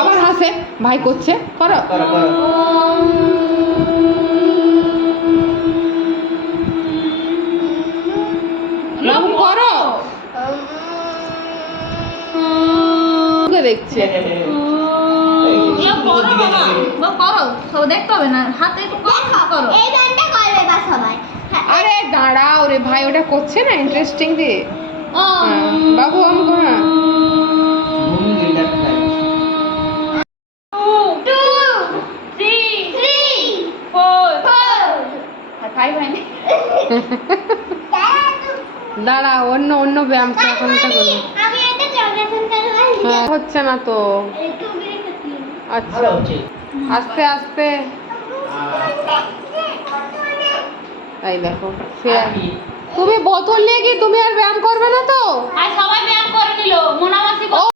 আবার হাসে, ভাই করছে, করো। বাবু করো, দেখছে। দেখতে হবে না, হাতে একটু করো। এই গানটা করবে বা সবাই। আরে দাঁড়াও রে ভাই, ওটা করছে না ইন্টারেস্টিং দিয়ে। বাবু আমি করো। দাঁড়া, অন্য অন্য ব্যায়াম এখনটা করবো। হচ্ছে না তো। আচ্ছা আস্তে আস্তে। এই দেখো, তুমি বোতল নিয়ে কি তুমি আর ব্যায়াম করবে না তো? সবাই ব্যায়াম করে নিল, মোনা মাসি